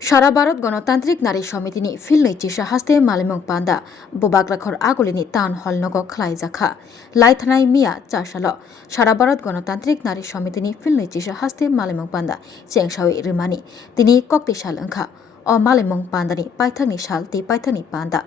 সারা ভারত গণতান্ত্রিক নারী সমিতিनि फिल्डनि चिसा हास्ते मालिमं पान्दा बोबाग्लाखर आगलिनि टाउन हल नगो खलाइजाखा लाइथानाय मिया चारसालो सारा भारत गणतांत्रिक नारी समितिनि फिल्डनि चिसा हास्ते मालिमं पान्दा चेंगसावि रिमानि तिनि कक्तिसाल ओंखा o malimong pandani paithakni sal ti paithakni panda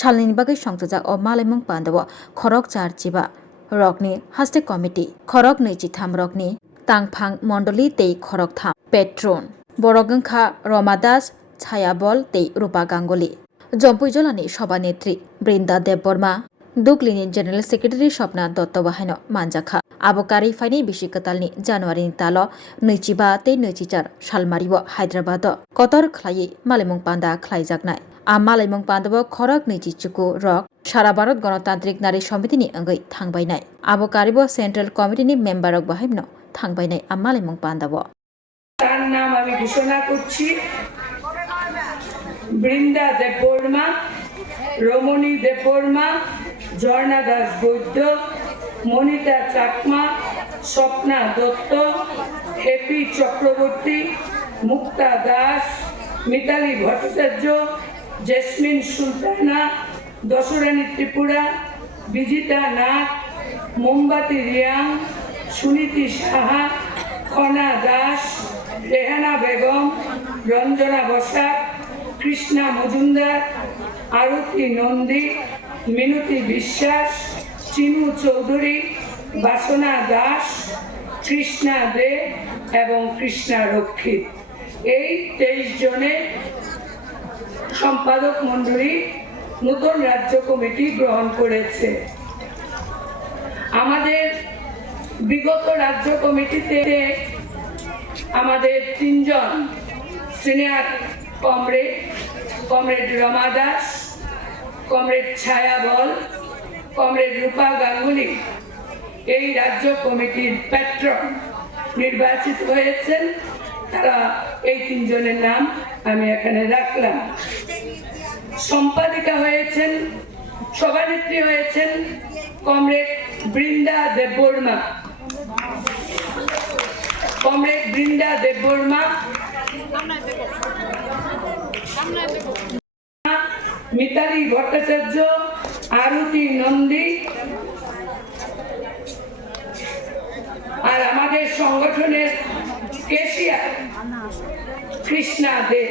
salni bagai songtjak o malimong pandao khorok char chiba rokni haste committee khorok nechi tham rokni tangphang mondoli tei khorok tham patron borogongkha romadas ছায়াবল tei rupa ganguly জম্পুইজলানি সভানেত্রী Brinda Debbarma দুকলিনি general secretary Swapna Dutta বাহাইনো মানজাখা আবকারি ফাইনি বিশিকতালनि জানুয়ারিनि तालो 25 tei 24 सालमारिबो Hyderabad Qatar खलायै मालिमं पान्दा खलायजाकनाय आ मालिमं पान्दाबो खरक 24 रक सारा भारत गणतांत्रिक नारी समितिनि अंगै थांबायनाय आबकारिबो central कमिटिनि मेम्बारक बाहायनो थांबायनाय आ मालिमं पान्दाबो তার নাম আমি ঘোষণা করছি বৃন্দা দেববর্মা রমণী দেববর্মা ঝর্ণা দাস বৈদ্য মনিতা চাকমা স্বপ্না দত্ত এপি চক্রবর্তী মুক্তা দাস মিতালি ভট্টাচার্য জেসমিন সুলতানা দশরানী ত্রিপুরা বিজিতা নাথ মোমবাতি রিয়াং সুনীতি সাহা খনা দাস রেহানা বেগম রঞ্জনা বসাক কৃষ্ণা মজুমদার আরতি নন্দী মিনতি বিশ্বাস চিনু চৌধুরী বাসনা দাস কৃষ্ণা দে এবং কৃষ্ণা রক্ষিত এই 23 জনের সম্পাদক মণ্ডলী নতুন রাজ্য কমিটি গ্রহণ করেছে। আমাদের বিগত রাজ্য কমিটিতে আমাদের 3 জন senior comrade Rama Das, comrade Chhayabal, comrade Rupa Ganguly এই রাজ্য কমিটির প্যাট্রন নির্বাচিত হয়েছেন। তারা এই 3 জনের নাম আমি এখানে রাখলাম। সম্পাদিকা হয়েছেন, সভানেত্রী হয়েছেন কমরেড বৃন্দা দেববর্মা। কমরেড বৃন্দা দেববর্মা, মিতালি ভট্টাচার্য, আরতি নন্দী আর আমাদের সংগঠনের কেশিয়ার কৃষ্ণা দে।